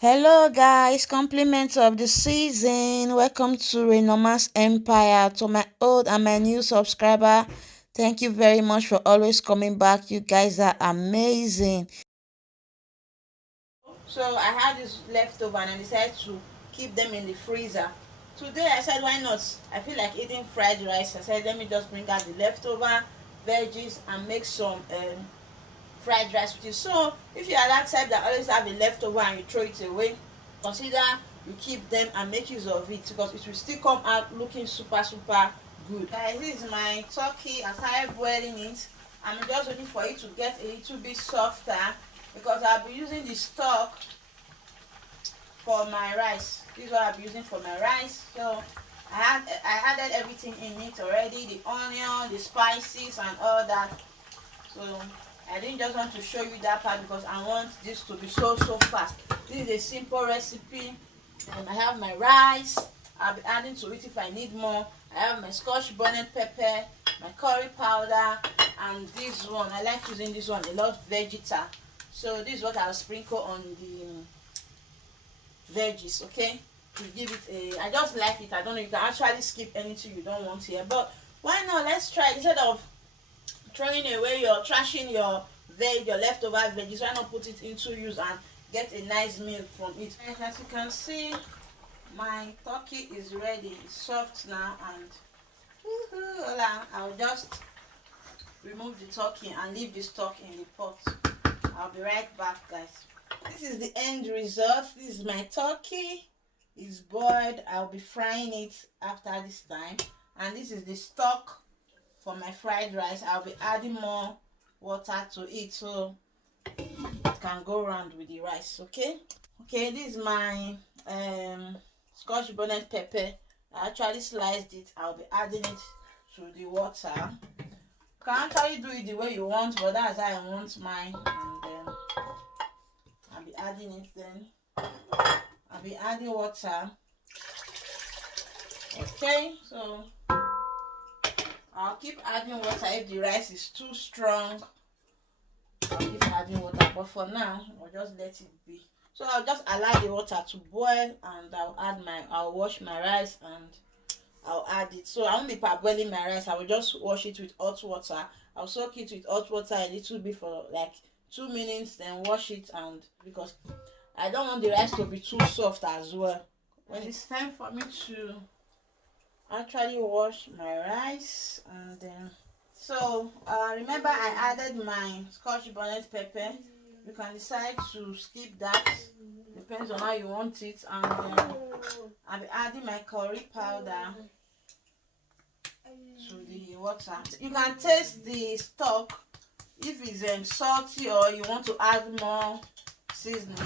Hello guys, compliments of the season. Welcome to Renoma's Empire. To my old and my new subscriber, thank you very much for always coming back. You guys are amazing. So I had this leftover and I decided to keep them in the freezer. Today I said why not? I feel like eating fried rice. I said let me just bring out the leftover veggies and make some fried rice with you. So if you are that type that always have a leftover and you throw it away, consider you keep them and make use of it because it will still come out looking super good. Guys, this is my turkey. I started boiling it. I'm just waiting for it to get a little bit softer because I'll be using the stock for my rice. This is what I'll be using for my rice. So I added everything in it already, the onion, the spices and all that. So I didn't just want to show you that part because I want this to be so fast. This is a simple recipe. I have my rice. I'll be adding to it if I need more. I have my scotch bonnet pepper, my curry powder, and this one. I like using this one a lot, vegeta. So this is what I'll sprinkle on the veggies, okay? To give it a, I just like it. I don't know, you can actually skip anything you don't want here, but why not? Let's try it. Instead of throwing away your trashing your leftover veggies, why not put it into use and get a nice meal from it? And as you can see, my turkey is ready. It's soft now, and I'll just remove the turkey and leave the stock in the pot. I'll be right back, guys. This is the end result. This is my turkey. It's boiled. I'll be frying it after this time, and this is the stock for my fried rice. I'll be adding more water to it so it can go around with the rice. Okay, this is my scotch bonnet pepper. I actually sliced it. I'll be adding it to the water. You can actually do it the way you want, but that's how I want mine. And then I'll be adding it. Then I'll be adding water. Okay, so I'll keep adding water if the rice is too strong. I'll keep adding water, but for now I'll just let it be. So I'll just allow the water to boil, and I'll wash my rice and I'll add it. So I won't be parboiling my rice. I will just wash it with hot water. I'll soak it with hot water a little bit for like 2 minutes, then wash it, and because I don't want the rice to be too soft as well. When it's time for me to actually wash my rice, and then so remember I added my scotch bonnet pepper. You can decide to skip that, depends on how you want it. And then I'll be adding my curry powder to the water. You can taste the stock if it's salty or you want to add more seasoning,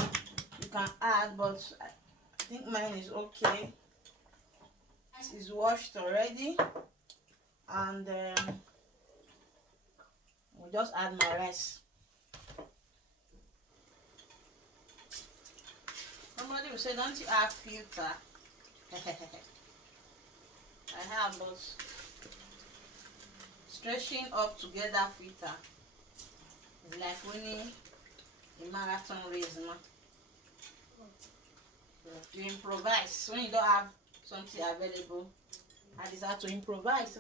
you can add, but I think mine is okay. This is washed already, and we'll just add my rice. Somebody will say, don't you have filter? I have, but stretching up together filter is like winning a marathon race, man. You improvise when you don't have something available. I decide to improvise.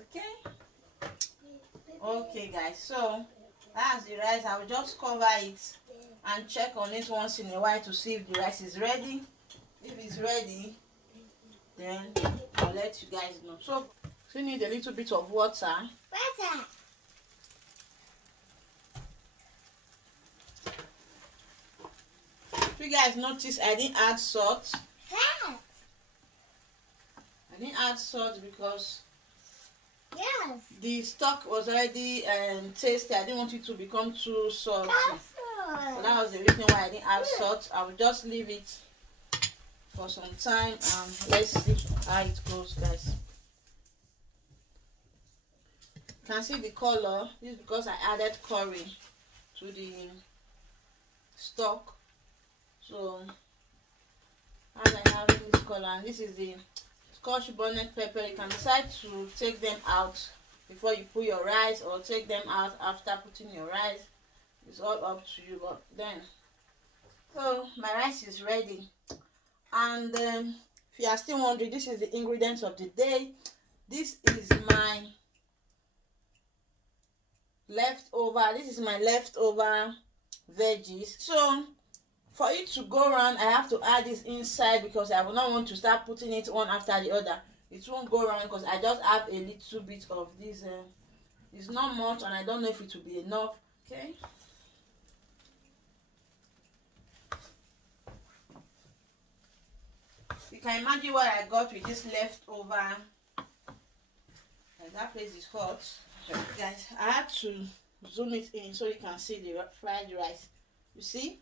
Okay guys, so that's the rice. I will just cover it and check on it once in a while to see if the rice is ready. If it's ready, then I'll let you guys know. So you need a little bit of water. If you guys notice, I didn't add salt. I didn't add salt because the stock was already tasty. I didn't want it to become too salty. So that was the reason why I didn't add salt. I will just leave it for some time and let's see how it goes, guys. You can see the color. This is because I added curry to the stock. So as I have this color, and this is the scotch bonnet pepper. You can decide to take them out before you put your rice or take them out after putting your rice. It's all up to you. But then, so my rice is ready. And if you are still wondering, this is the ingredients of the day. This is my leftover. This is my leftover veggies. So for it to go around, I have to add this inside because I will not want to start putting it one after the other. It won't go around because I just have a little bit of this. It's not much, and I don't know if it will be enough. Okay. You can imagine what I got with this leftover. That place is hot. Guys, I had to zoom it in so you can see the fried rice. You see?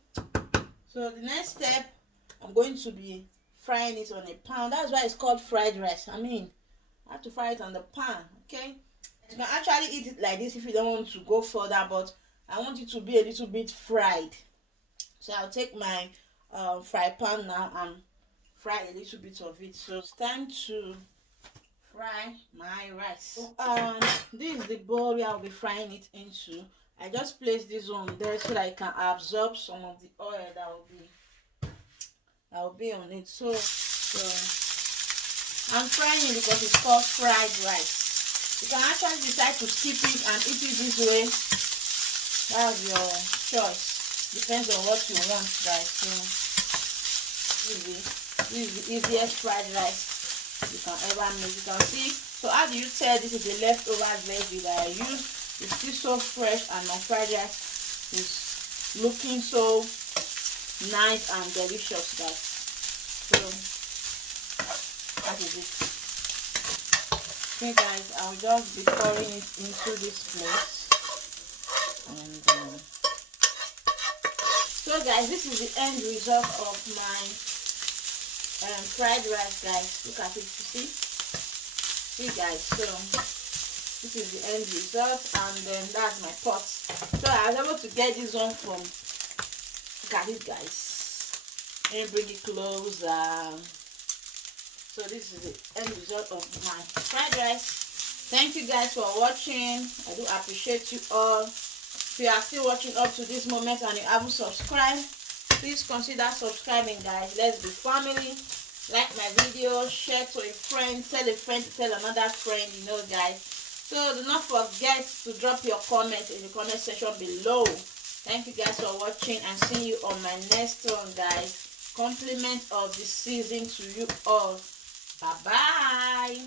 So the next step, I'm going to be frying it on a pan. That's why it's called fried rice. I have to fry it on the pan. Okay. You can actually eat it like this if you don't want to go further, but I want it to be a little bit fried. So I'll take my fry pan now and fry a little bit of it. So it's time to fry my rice. This is the bowl where I'll be frying it into. I just place this one there so that I can absorb some of the oil that will be on it. So I'm frying it because it's called fried rice. You can actually decide to skip it and eat it this way. That's your choice. Depends on what you want, guys. So this is the easiest fried rice you can ever make. You can see. So how do you tell this is the leftover veggie that I used? It's still so fresh, and my fried rice is looking so nice and delicious, guys. So that is it. Okay, guys, I'll just be pouring it into this plate. And so, guys, this is the end result of my fried rice, guys. Look at it, you see, guys. So this is the end result, and then that's my pot. So I was able to get this one from, look at it, guys. Let me bring it closer. So this is the end result of my fried rice. Thank you guys for watching. I do appreciate you all. If you are still watching up to this moment and you haven't subscribed, please consider subscribing, guys. Let's be family. Like my video, share to a friend, tell a friend to tell another friend, guys. So do not forget to drop your comment in the comment section below. Thank you guys for watching, and see you on my next one, guys. Compliment of the season to you all. Bye bye.